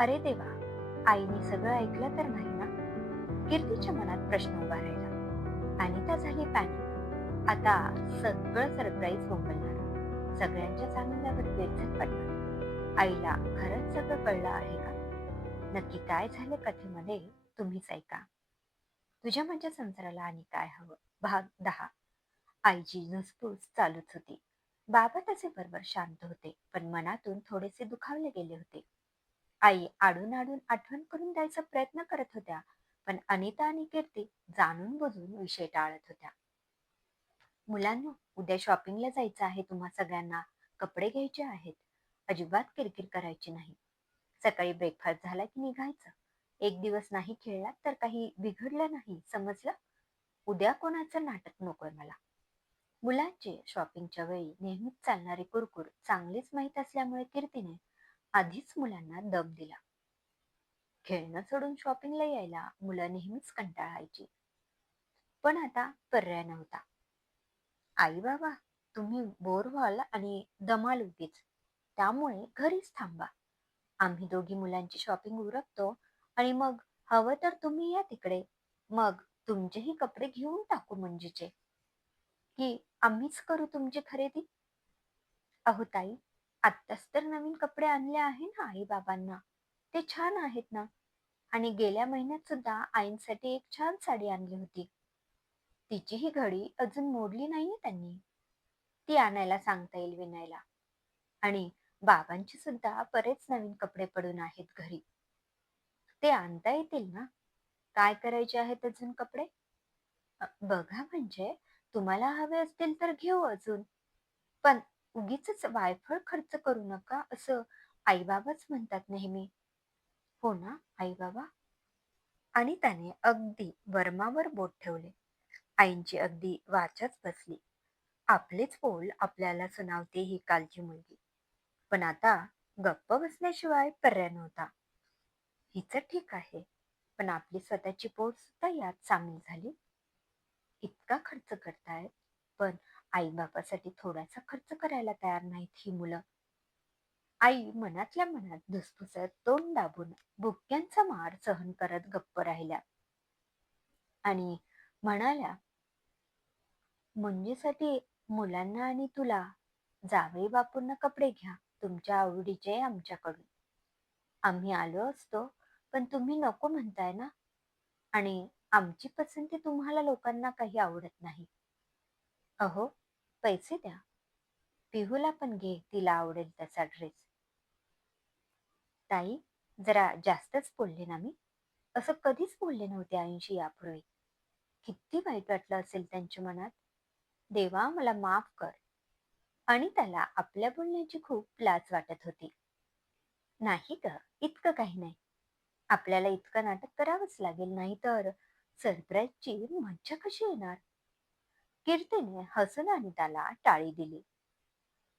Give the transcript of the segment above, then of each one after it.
अरे देवा, आईने सगळं ऐकलं तर नाही ना? कीर्तीच्या मनात प्रश्न उभा राहिला. अनिता झाली पॅनिक. आता सगळं सरप्राईज बोंबलणार, सगळ्यांच्याच आनंदावर बेचैन पडणार. आईला खरंच सगळं कळलं आहे का? नक्की काय झालं कथेमध्ये तुम्हीच ऐका. तुझ्या माझ्या संसाराला आणि काय हवं, भाग 10. आईची धुसफूस चालूच होती. बाबा तसे बरोबर शांत होते, पण मनातून थोडेसे दुखावले गेले होते. आई आडून आडून आठवण करून द्यायचा प्रयत्न करत होत्या, पण अनिता आणि कीर्ती जाणून बुजून विषय टाळत होत्या. मुलांना, उद्या शॉपिंगला जायचं आहे तुम्हा सगळ्यांना. कपडे घ्यायचे आहेत. अजिबात किरकिर करायची नाही. सकाळी ब्रेकफास्ट झाला की निघायचं. एक दिवस नाही खेळला तर काही बिघडलं नाही, समजलं? उद्या कोणाचं नाटक नकोय मला. मुलांचे शॉपिंगच्या वेळी नेहमीच चालणारे कुरकुर चांगलीच माहीत असल्यामुळे कीर्तीने आधीच मुलांना दम दिला. खेळणं सोडून शॉपिंगला यायला मुलं नेहमीच कंटाळायची. पण आता पर्याय नव्हता. आई बाबा, तुम्ही बोर व्हाल आणि दमाल उगीच. त्यामुळे घरीच थांबा. आम्ही दोघी मुलांची शॉपिंग उरकतो आणि मग हवं तर तुम्ही या तिकडे. मग तुमचेही कपडे घेऊन टाकू म्हणजेचे, की आम्हीच करू तुमची खरेदी. अहो ताई, आत्ताच तर नवीन कपडे आणले आहे ना आई बाबांना. ते छान आहेत ना. आणि गेल्या महिन्यात सुद्धा आईंसाठी एक छान साडी आणली होती. तिचीही घडी अजून मोडली नाहीये त्यांनी. ती आणायला सांगता येईल विनायला. आणि बाबांचे सुद्धा बरेच नवीन कपडे पडून आहेत घरी. ते आणता येतील ना? काय करायचे आहेत अजून कपडे? बघा म्हणजे, तुम्हाला हवे असतील तर घेऊ अजून. पण उगीचच वायफळ खर्च करू नका असं आई बाबाच म्हणतात नेहमी. हो ना आई बाबा? आणि त्याने अगदी वर्मावर बोट ठेवले. आईंची अगदी वाचाच बसली. आपलेच बोल आपल्याला सुनावते ही कालची मुलगी. पण आता गप्प बसण्याशिवाय पर्याय नव्हता. हिचं ठीक आहे, पण आपली स्वतःची पोट सुद्धा यात सामील झाली. इतका खर्च करतायत, पण आई बापासाठी थोडासा खर्च करायला तयार नाहीत ही मुलं. आई मनातल्या मनात धुसफुसत तोंड दाबून बुक्क्यांचा मार सहन करत गप्प राहिल्या आणि म्हणाल्या, मुंजीसाठी मुलांना आणि तुला जावई बापूंना कपडे घ्या तुमच्या आवडीचे आमच्याकडून. आम्ही आलो असतो, पण तुम्ही नको म्हणताय ना. आणि आमची पसंती तुम्हाला लोकांना काही आवडत नाही. अहो, पैसे द्या. पिहूला पण घे, तिला आवडेल तसा ड्रेस. ताई, जरा जास्तच बोलले ना मी. असं कधीच बोलले नव्हते आईंशी यापूर्वी. किती वाईट वाटलं असेल त्यांच्या मनात. देवा मला माफ कर. आणि त्याला आपल्या बोलण्याची खूप लाज वाटत होती. नाही ग, इतकं काही नाही. आपल्याला इतकं नाटक करावंच लागेल, नाही तर सरप्राईजची मज्जा कशी येणार? कीर्तीने हसून अनिताला टाळी दिली.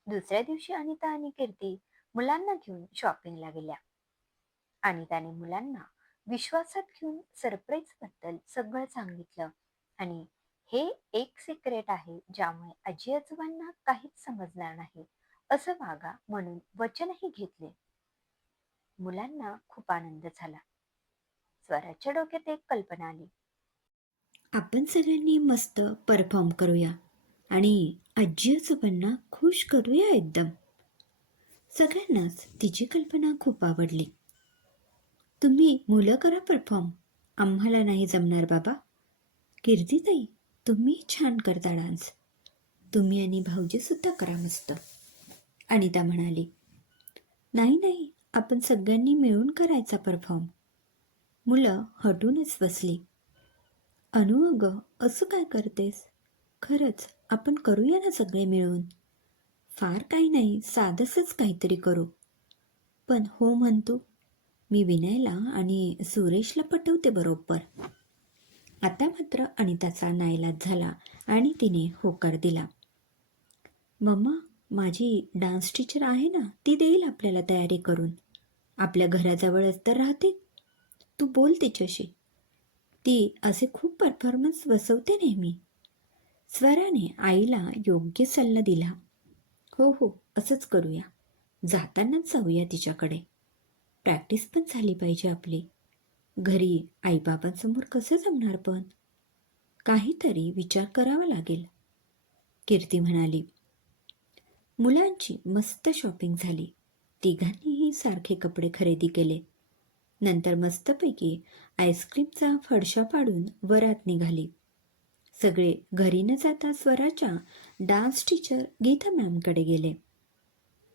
दुसऱ्या दिवशी अनिता आणि कीर्ती मुलांना घेऊन शॉपिंगला गेल्या. अनिताने मुलांना विश्वासात घेऊन सरप्राईज बद्दल सगळं सांगितलं आणि हे एक सिक्रेट आहे ज्यामुळे आजी आजोबांना काहीच समजणार नाही, असं वागा म्हणून वचनही घेतले. मुलांना खूप आनंद झाला. स्वराच्या डोक्यात एक कल्पना आली. आपण सगळ्यांनी मस्त परफॉर्म करूया आणि आजी आजोबांना खुश करूया एकदम. सगळ्यांनाच तिची कल्पना खूप आवडली. तुम्ही मुलं करा परफॉर्म, आम्हाला नाही जमणार बाबा. कीर्तीताई, तुम्ही छान करता डान्स. तुम्ही आणि भाऊजी सुद्धा करा मस्त. अनिता म्हणाली, नाही नाही, आपण सगळ्यांनी मिळून करायचा परफॉर्म. मुलं हटूनच बसली. अनु अगं, असं काय करतेस? खरंच आपण करूया ना सगळे मिळून. फार काही नाही, साधंसच काहीतरी करू. पण हो म्हणतो. मी विनयला आणि सुरेशला पटवते बरोबर. आता मात्र अनिताचा नाईलाज झाला आणि तिने होकार दिला. मम्मा, माझी डान्स टीचर आहे ना, ती देईल आपल्याला तयारी करून. आपल्या घराजवळच तर राहते. तू बोल तिच्याशी. ती असे खूप परफॉर्मन्स बसवते नेहमी. स्वराने आईला योग्य सल्ला दिला. हो हो, असंच करूया. जातानाच जाऊया तिच्याकडे. प्रॅक्टिस पण झाली पाहिजे आपली. घरी आईबाबांसमोर कसं जमणार पण? काहीतरी विचार करावा लागेल, कीर्ती म्हणाली. मुलांची मस्त शॉपिंग झाली. तिघांनीही सारखे कपडे खरेदी केले. नंतर मस्तपैकी आईस्क्रीमचा फडशा पाडून वरात निघाली. सगळे घरी न जाता स्वराच्या डान्स टीचर गीता मॅमकडे गेले.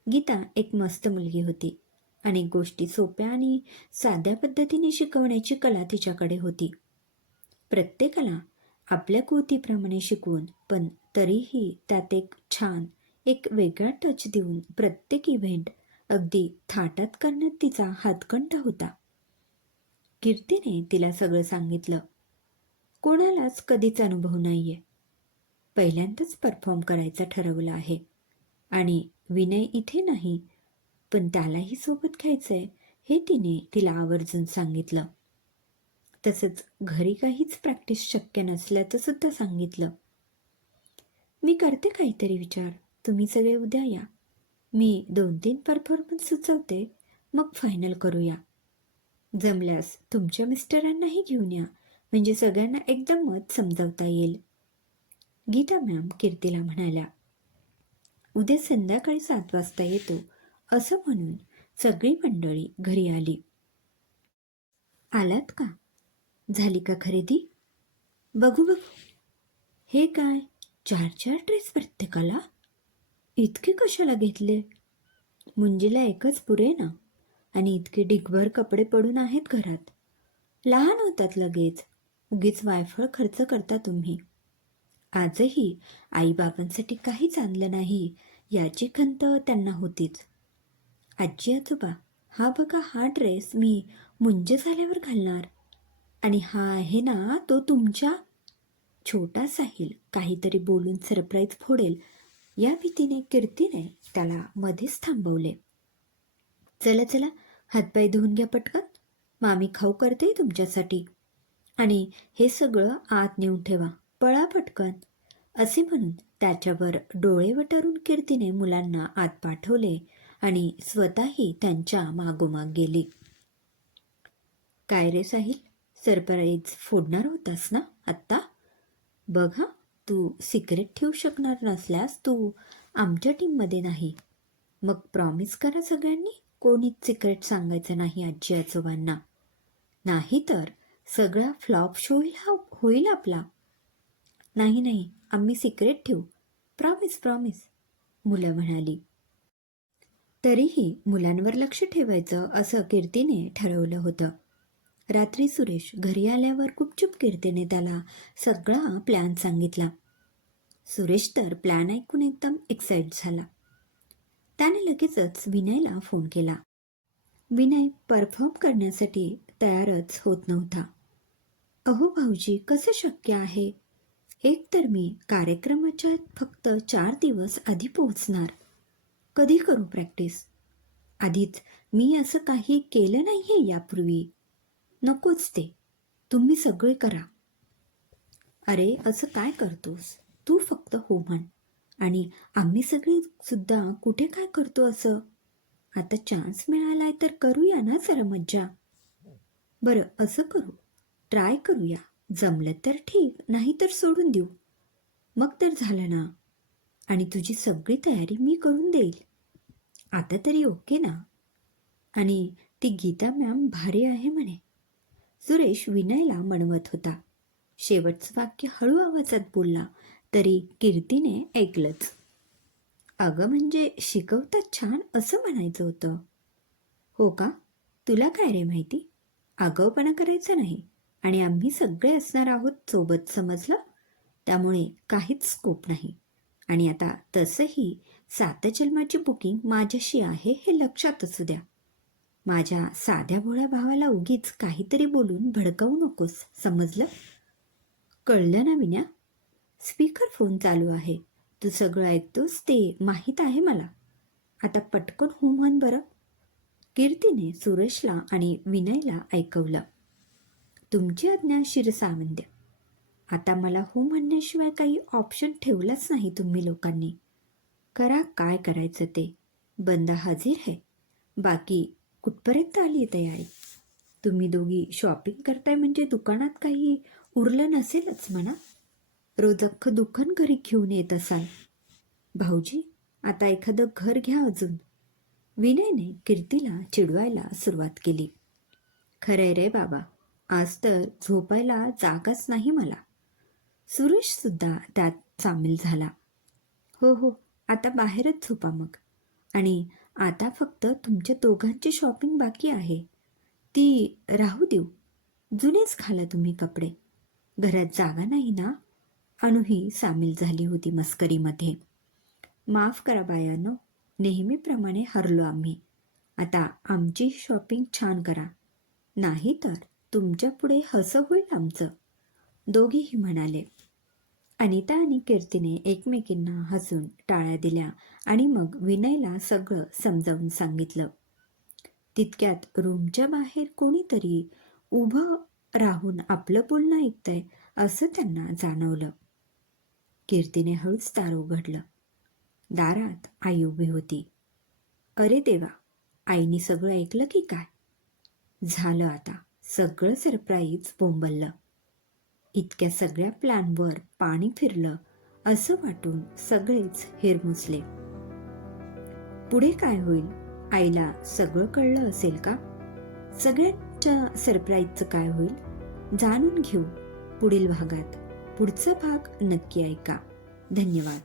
गीता एक मस्त मुलगी होती. अनेक गोष्टी सोप्या आणि साध्या पद्धतीने शिकवण्याची कला तिच्याकडे होती. प्रत्येकाला आपल्या कृतीप्रमाणे शिकवून, पण तरीही त्यात एक वेगळा टच देऊन प्रत्येक इव्हेंट अगदी थाटात करण्यात तिचा हातखंडा होता. कीर्तीने तिला सगळं सांगितलं. कोणालाच कधीच अनुभव नाहीये. पहिल्यांदाच परफॉर्म करायचा ठरवलं आहे. आणि विनय इथे नाही, पण त्यालाही सोबत घ्यायचंय हे तिने तिला आवर्जून सांगितलं. तसंच घरी काहीच प्रॅक्टिस शक्य नसल्याचं सुद्धा सांगितलं. मी करते काहीतरी विचार, तुम्ही सगळे उद्या या. मी 2-3 परफॉर्मन्स सुचवते, मग फायनल करूया. जमल्यास तुमच्या मिस्टरांनाही घेऊन या, म्हणजे सगळ्यांना एकदम मत समजावता येईल, गीता मॅम कीर्तीला म्हणाल्या. उद्या संध्याकाळी 7 वाजता येतो, असं म्हणून सगळी मंडळी घरी आली. आलात का? झाली का खरेदी? बघू बघू. हे काय, 4-4 ड्रेस प्रत्येकाला? इतके कशाला घेतले? मुंजीला एकच पुरे ना, आणि इतके ढिगभर कपडे पडून आहेत घरात. लहान होतात लगेच. उगीच वायफळ खर्च करता तुम्ही. आजही आईबाबांसाठी काहीच आणलं नाही याची खंत त्यांना होतीच. आजी आजोबा, हा बघा, हा ड्रेस मी मुंज झाल्यावर घालणार. आणि हा आहे ना तो तुमच्या. छोटा साहिल काहीतरी बोलून सरप्राईज फोडेल या भीतीने कीर्तीने त्याला मध्येच थांबवले. चला चला, हातपाय धुवून घ्या पटकन, मामी खाऊ करते तुमच्यासाठी. आणि हे सगळं आत नेऊन ठेवा, पळा पटकन, असे म्हणून त्याच्यावर डोळे वटारून कीर्तीने मुलांना आत पाठवले आणि स्वतःही त्यांच्या मागोमाग गेली. काय रे साहिल, सरप्राईज फोडणार होतास ना आत्ता? बघ हा, तू सिक्रेट ठेवू शकणार नसल्यास तू आमच्या टीममध्ये नाही. मग प्रॉमिस करा सगळ्यांनी, कोणीच सिक्रेट सांगायचं नाही आजी आजोबांना. नाही तर सगळा फ्लॉप शो होईल आपला. नाही नाही, आम्ही सिक्रेट ठेवू, प्रॉमिस प्रॉमिस, मुलं म्हणाली. तरीही मुलांवर लक्ष ठेवायचं असं कीर्तीने ठरवलं होतं. रात्री सुरेश घरी आल्यावर गुपचूप कीर्तीने त्याला सगळा प्लॅन सांगितला. सुरेश तर प्लॅन ऐकून एकदम एक्साइट झाला. त्याने लगेचच विनयला फोन केला. विनय परफॉर्म करण्यासाठी तयारच होत नव्हता. अहो भाऊजी, कसं शक्य आहे? एक तर मी कार्यक्रमाच्या फक्त 4 दिवस आधी पोहोचणार. कधी करू प्रॅक्टिस? आधीच मी असं काही केलं नाहीये यापूर्वी. नकोच ते, तुम्ही सगळे करा. अरे असं काय करतोस? तू फक्त हो म्हण, आणि आम्ही सगळे सुद्धा कुठे काय करतो असं? आता चान्स मिळालाय तर करूया ना जरा मज्जा. बरं असं करू, ट्राय करूया. जमलं तर ठीक, नाही तर सोडून देऊ. मग तर झालं ना. आणि तुझी सगळी तयारी मी करून देईल. आता तरी ओके ना? आणि ती गीता मॅम भारी आहे म्हणे. सुरेश विनयला म्हणवत होता. शेवटचं वाक्य हळू आवाजात बोलला तरी कीर्तीने ऐकलंच. अगं म्हणजे शिकवतात छान असं म्हणायचं होतं. हो का? तुला काय रे माहिती? आगाऊपणा करायचा नाही, आणि आम्ही सगळे असणार आहोत सोबत, समजलं? त्यामुळे काहीच स्कोप नाही. आणि आता तसंही 7 जन्माची बुकिंग माझ्याशी आहे हे लक्षात असू द्या. माझ्या साध्या भोळ्या भावाला उगीच काहीतरी बोलून भडकावू नकोस, समजलं? कळलं ना विन्या? स्पीकर फोन चालू आहे, तू सगळं ऐकतोस ते माहीत आहे मला. आता पटकन हो म्हण बरं. कीर्तीने सुरेशला आणि विनयला ऐकवलं. तुमची आज्ञा शिरसावंद्य. आता मला हो म्हणण्याशिवाय काही ऑप्शन ठेवलाच नाही तुम्ही लोकांनी. करा काय करायचं ते, बंदा हाजीर है. बाकी कुठपर्यंत आली तयारी? तुम्ही दोघी शॉपिंग करताय म्हणजे दुकानात काही उरलं नसेलच म्हणा. रोज अख्खं दुकान घरी घेऊन येत असाल. भाऊजी, आता एखादं घर घ्या अजून. विनयने कीर्तीला चिडवायला सुरुवात केली. खरंय रे बाबा, आज तर झोपायला जागाच नाही मला. सुरेश सुद्धा त्यात सामील झाला. हो हो, आता बाहेरच झोपा मग. आणि आता फक्त तुमच्या दोघांची शॉपिंग बाकी आहे. ती राहू देऊ. जुनेच घाला तुम्ही कपडे. घरात जागा नाही ना? अणूही सामील झाली होती मस्करीमध्ये. माफ करा बायानो, नेहमीप्रमाणे हरलो आम्ही. आता आमची शॉपिंग छान करा, नाही तर तुमच्या पुढे हसं होईल आमचं, दोघेही म्हणाले. अनिता आणि कीर्तीने एकमेकींना हसून टाळ्या दिल्या आणि मग विनयला सगळं समजावून सांगितलं. तितक्यात रूमच्या बाहेर कोणीतरी उभं राहून आपलं बोलणं ऐकतंय असं त्यांना जाणवलं. कीर्तीने हळूच दार उघडलं. दारात आई उभी होती. अरे देवा, आईने सगळं ऐकलं की काय? झालं आता, सगळं सरप्राईज बोंबललं. इतक्या सगळ्या प्लॅनवर पाणी फिरलं असं वाटून सगळेच हिरमुसले. पुढे काय होईल? आईला सगळं कळलं असेल का? सगळ्यांच्या सरप्राईजचं काय होईल? जाणून घेऊ पुढील भागात. पुढचा भाग नक्की ऐका. धन्यवाद.